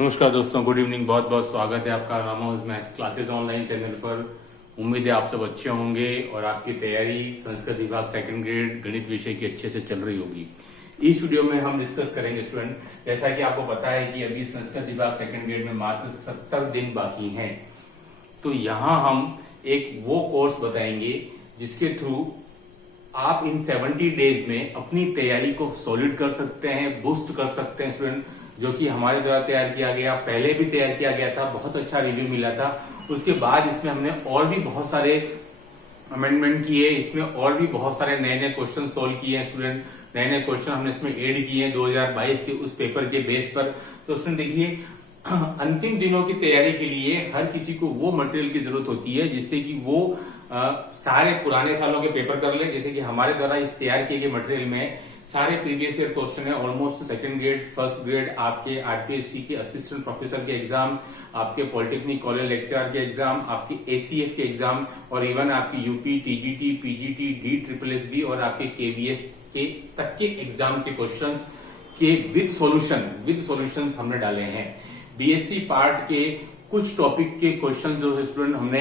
नमस्कार दोस्तों, good evening. बहुत बहुत स्वागत है आपका Rama house maths classes online channel पर। उम्मीद है आप सब अच्छे होंगे और आपकी तैयारी संस्कृत विभाग सेकंड ग्रेड गणित विषय की अच्छे से चल रही होगी। इस वीडियो में हम डिस्कस करेंगे स्टूडेंट, जैसा कि आपको पता है कि अभी संस्कृत विभाग सेकंड ग्रेड में मात्र 70 दिन बाकी हैं। तो यहाँ हम एक वो कोर्स बताएंगे जिसके थ्रू आप इन 70 डेज में अपनी तैयारी को सॉलिड कर सकते हैं, बूस्ट कर सकते हैं स्टूडेंट, जो कि हमारे द्वारा तैयार किया गया, पहले भी तैयार किया गया था, बहुत अच्छा रिव्यू मिला था। उसके बाद इसमें हमने और भी बहुत सारे अमेंडमेंट किए, इसमें और भी बहुत सारे नए नए क्वेश्चन सोल्व किए हैं स्टूडेंट। नए नए क्वेश्चन हमने इसमें ऐड किए हैं 2022 के उस पेपर के बेस पर। तो स्टूडेंट देखिए, अंतिम दिनों की तैयारी के लिए हर किसी को वो मटेरियल की जरूरत होती है जिससे कि वो सारे पुराने सालों के पेपर कर ले। जैसे कि हमारे द्वारा इस तैयार किए गए मटेरियल में सारे प्रीवियस ईयर क्वेश्चन है, almost second grade, first grade, आपके आरपीएससी के असिस्टेंट प्रोफेसर के एग्जाम, आपके पॉलिटेक्निक कॉलेज लेक्चरर के एग्जाम, आपकी एसीएफ के एग्जाम और इवन आपकी यूपी, टीजीटी, पीजीटी, DSSB और आपके केवीएस के तक के एग्जाम के क्वेश्चंस के विद सॉल्यूशंस हमने डाले हैं। बीएससी पार्ट के कुछ टॉपिक के क्वेश्चन जो है स्टूडेंट हमने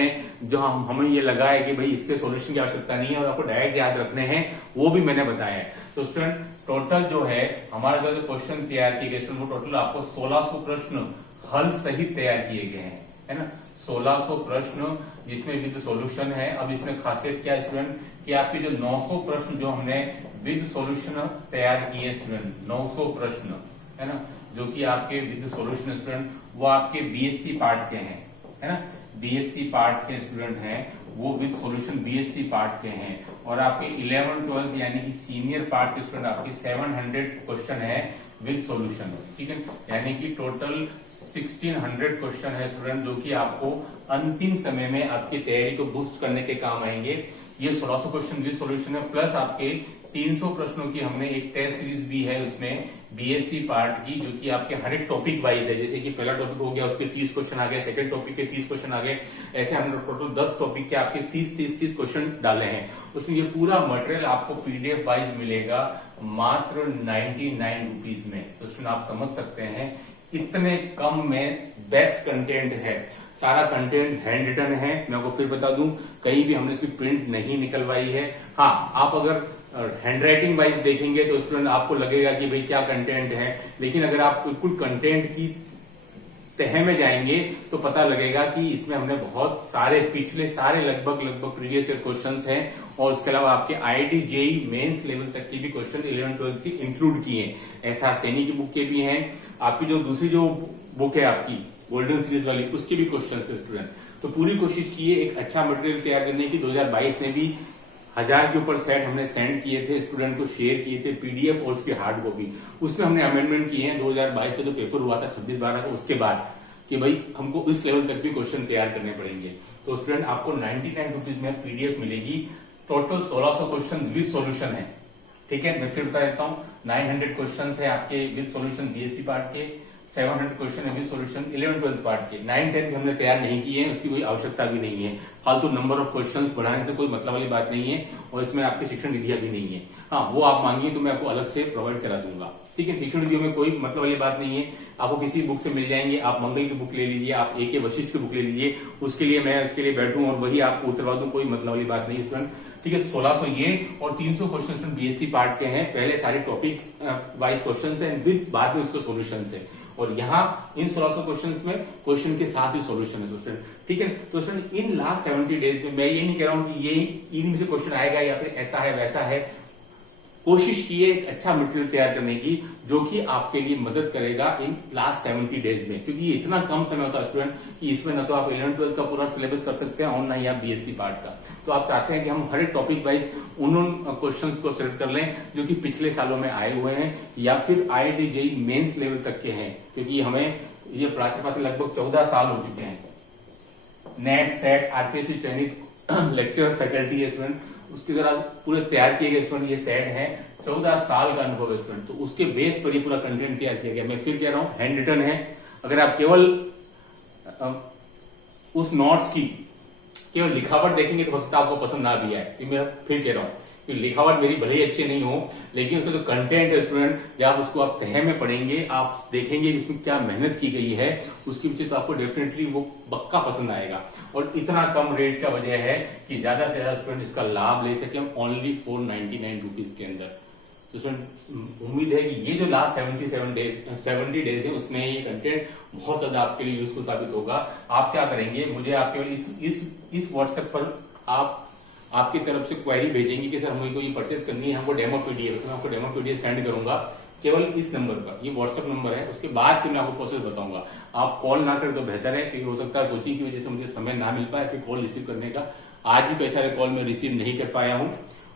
हमें ये लगा है कि भाई इसके सॉल्यूशन की आवश्यकता नहीं है और आपको डायरेक्ट याद रखने हैं, वो भी मैंने बताया है। तो स्टूडेंट टोटल जो है हमारे जो क्वेश्चन तैयार किए गए स्टूडेंट, वो टोटल आपको 1600 प्रश्न हल सहित तैयार किए गए हैं, है ना। 1600 प्रश्न जिसमें विद सॉल्यूशन है। अब इसमें खासियत क्या है स्टूडेंट कि आपके जो 900 प्रश्न जो हमने विद सॉल्यूशन तैयार किए स्टूडेंट, 900 प्रश्न, है ना, जो कि आपके विद सॉल्यूशन स्टूडेंट वो आपके बीएससी पार्ट के हैं, है ना। बीएससी पार्ट के स्टूडेंट हैं वो विद सॉल्यूशन बीएससी पार्ट के हैं। और आपके 11 12 यानी कि सीनियर पार्ट के स्टूडेंट आपके 700 क्वेश्चन है विद सॉल्यूशन, ठीक है। यानी कि टोटल 1600 क्वेश्चन है स्टूडेंट, जो कि आपको अंतिम समय में आपकी तैयारी को बूस्ट करने के काम आएंगे। ये 1600 क्वेश्चन विद सॉल्यूशन है, प्लस आपके 300 प्रश्नों की हमने एक टेस्ट सीरीज भी है उसमें बीएससी पार्ट की, जो कि आपके हर एक टॉपिक वाइज है। जैसे कि पहला टॉपिक हो गया उसके 30 क्वेश्चन आ गए, सेकंड टॉपिक के 30 क्वेश्चन आ गए, ऐसे हमने टोटल 10 टॉपिक के आपके 30 क्वेश्चन डाले हैं। उसमें ये पूरा मटेरियल आपको पीडीएफ वाइज मिलेगा मात्र 99 रुपीज में। तो उसमें आप समझ सकते हैं इतने कम में बेस्ट कंटेंट है। सारा कंटेंट हैंड रिटन है, मैं आपको फिर बता दूं, कहीं भी हमने इसकी प्रिंट नहीं निकलवाई है। हाँ, आप अगर हैंड राइटिंग वाइज देखेंगे तो स्टूडेंट आपको लगेगा कि भाई क्या कंटेंट है, लेकिन अगर आप बिल्कुल कंटेंट की तह में जाएंगे तो पता लगेगा कि इसमें हमने बहुत सारे पिछले सारे लगभग प्रीवियस ईयर क्वेश्चंस हैं और उसके अलावा आपके आईआईटी जेईई मेंस लेवल तक की भी क्वेश्चन 11 12 की इंक्लूड किए हैं। एसआर सैनी की बुक के भी हैं, आपकी जो दूसरी जो बुक है आपकी गोल्डन सीरीज वाली, उसके भी क्वेश्चन है स्टूडेंट। तो पूरी कोशिश की है एक अच्छा मटेरियल तैयार करने की। 2022 में भी 1000 के ऊपर सेट हमने सेंड किए थे, स्टूडेंट को शेयर किए थे, पीडीएफ और उसकी हार्ड कॉपी। उसमें हमने अमेंडमेंट किए हैं 2022 का जो पेपर हुआ था 26/12 को, उसके बाद कि भाई हमको इस लेवल तक भी क्वेश्चन तैयार करने पड़ेंगे। तो स्टूडेंट आपको 99 रुपीज में पीडीएफ मिलेगी। टोटल 1600 क्वेश्चन विद सॉल्यूशन है, ठीक है। मैं फिर बता देता हूँ, 900 क्वेश्चन है आपके विद सॉल्यूशन बीएससी पार्ट के, 700 क्वेश्चन है विद सॉल्यूशन 11 12 पार्ट के। 9 10 हमने तैयार नहीं किए हैं, उसकी कोई आवश्यकता भी नहीं है। फालतू नंबर ऑफ क्वेश्चंस बढ़ाने से कोई मतलब वाली बात नहीं है और इसमें आपकी शिक्षण विधियां भी नहीं है। हाँ, वो आप मांगिए तो मैं आपको अलग से प्रोवाइड करा दूंगा, ठीक है। शिक्षण विधियों में कोई मतलब वाली बात नहीं है, आपको किसी बुक से मिल जाएंगे। आप मंगल की बुक ले लीजिए, आप AK वशिष्ठ की बुक ले लीजिए, उसके लिए मैं उसके लिए बैठूं और वही आपको उतरवा दूं, कोई मतलब वाली बात नहीं स्टूडेंट, ठीक है। 1600 ये और 300 क्वेश्चन बीएससी पार्ट के हैं। पहले सारे टॉपिक वाइज क्वेश्चन है विद बाद में उसके सोल्यूशन है, और यहाँ इन 1600 क्वेश्चंस में क्वेश्चन के साथ ही सॉल्यूशन है स्टूडेंट, ठीक है। तो स्टूडेंट इन लास्ट 70 डेज में मैं ये नहीं कह रहा हूं कि ये इनमें से क्वेश्चन आएगा या फिर ऐसा है वैसा है। कोशिश कीजिए एक अच्छा मटेरियल तैयार करने की जो कि आपके लिए मदद करेगा इन लास्ट 70 डेज में, क्योंकि ये इतना कम समय होता है स्टूडेंट कि इसमें न तो आप 11 12 का पूरा सिलेबस कर सकते हैं ऑनलाइन या बीएससी पार्ट का। तो आप चाहते हैं कि हम हर एक टॉपिक वाइज उन क्वेश्चंस को सिलेक्ट कर लें जो कि पिछले सालों में आए हुए हैं या फिर आईआईटी जेईई मेंस लेवल तक के हैं, क्योंकि हमें ये पढ़ाते लगभग 14 साल हो चुके हैं। नेट सेट आरपीएससी चयनित लेक्चर फैकल्टी है स्टूडेंट, उसके द्वारा पूरे तैयार किए गए स्टूडेंट ये सेट है। 14 साल का अनुभव है स्टूडेंट, तो उसके बेस पर ये पूरा कंटेंट तैयार किया गया। मैं फिर कह रहा हूं हैंड रिटन है। अगर आप केवल उस नोट्स की केवल लिखावट देखेंगे तो हो सकता है आपको पसंद ना भी आए। मैं फिर कह रहा हूं क्योंकि लिखावट मेरी भले ही अच्छी नहीं हो, लेकिन उसका जो कंटेंट है स्टूडेंट, या आप उसको आप तह में पढ़ेंगे, आप देखेंगे उसमें क्या मेहनत की गई है, उसके पीछे तो आपको डेफिनेटली वो पक्का पसंद आएगा। और इतना कम रेट का वजह है कि ज्यादा से ज्यादा स्टूडेंट इसका लाभ ले सके, ओनली 499 रुपीज के अंदर। तो स्टूडेंट उम्मीद है कि ये जो लास्ट 70 डेज है उसमें ये कंटेंट बहुत ज्यादा आपके लिए यूजफुल साबित होगा। आप क्या करेंगे, मुझे आप केवल इस व्हाट्सएप पर आपकी तरफ से क्वेरी भेजेंगे कि सर हमें को ये परचेज करनी है, हमको डेमो पीडीएफ, तो मैं आपको डेमो पीडीएफ सेंड करूंगा केवल इस नंबर पर, ये व्हाट्सएप नंबर है। उसके बाद फिर मैं आपको प्रोसेस बताऊंगा। आप कॉल ना करें तो बेहतर है, क्योंकि हो सकता है कोचिंग की वजह से मुझे समय ना मिल पाए फिर कॉल रिसीव करने का। आज भी कई सारे कॉल मैं रिसीव नहीं कर पाया हूँ,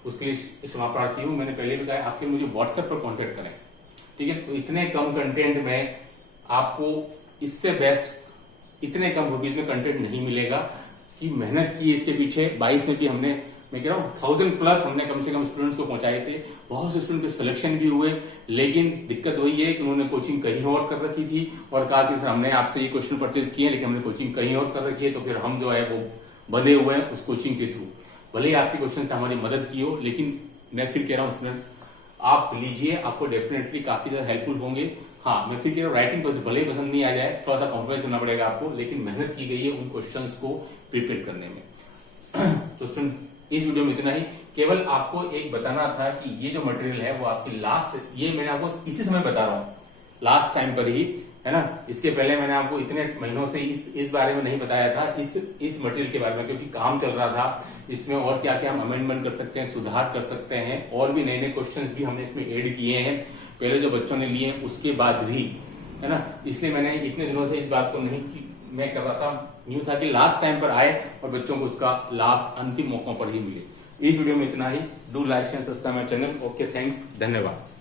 उसके लिए क्षमा प्रार्थी हूँ। मैंने पहले भी कहा आपके मुझे व्हाट्सएप पर कॉन्टेक्ट करें, ठीक है। तो इतने कम कंटेंट में आपको इससे बेस्ट इतने कम रुपीज में कंटेंट नहीं मिलेगा कि मेहनत की इसके पीछे 22 में की हमने, मैं कह रहा हूँ 1000+ हमने कम से कम स्टूडेंट्स को पहुंचाए थे। बहुत से स्टूडेंट के सिलेक्शन भी हुए, लेकिन दिक्कत वही है कि उन्होंने कोचिंग कहीं और कर रखी थी और कहा कि सर हमने आपसे ये क्वेश्चन परचेज किए लेकिन हमने कोचिंग कहीं और कर रखी है, तो फिर हम जो है वो बंधे हुए हैं उस कोचिंग के थ्रू। भले ही आपके क्वेश्चन से हमारी मदद की हो, लेकिन मैं फिर कह रहा हूँ स्टूडेंट आप लीजिए, आपको डेफिनेटली काफी ज्यादा हेल्पफुल होंगे। हाँ, मैं फिर कह रहा हूँ राइटिंग भले ही पसंद नहीं आ जाए, थोड़ा सा कॉम्प्रोमाइज करना पड़ेगा आपको, लेकिन मेहनत की गई है उन क्वेश्चंस को प्रिपेयर करने में। तो स्टूडेंट इस वीडियो में इतना ही, केवल आपको एक बताना था कि ये जो मटेरियल है वो आपकी लास्ट, ये मैंने आपको इसी समय बता रहा हूँ, लास्ट टाइम पर ही, है ना। इसके पहले मैंने आपको इतने महीनों से इस बारे में नहीं बताया था, इस मटेरियल के बारे में, क्योंकि काम चल रहा था। इसमें और क्या क्या हम अमेंडमेंट कर सकते हैं, सुधार कर सकते हैं, और भी नए नए क्वेश्चन भी हमने इसमें ऐड किए हैं पहले जो बच्चों ने लिए उसके बाद भी, है ना। इसलिए मैंने इतने दिनों से इस बात को नहीं की, मैं कर रहा था न्यू था कि लास्ट टाइम पर आए और बच्चों को उसका लाभ अंतिम मौकों पर ही मिले। इस वीडियो में इतना ही। Do like and subscribe my channel. Okay, thanks, धन्यवाद।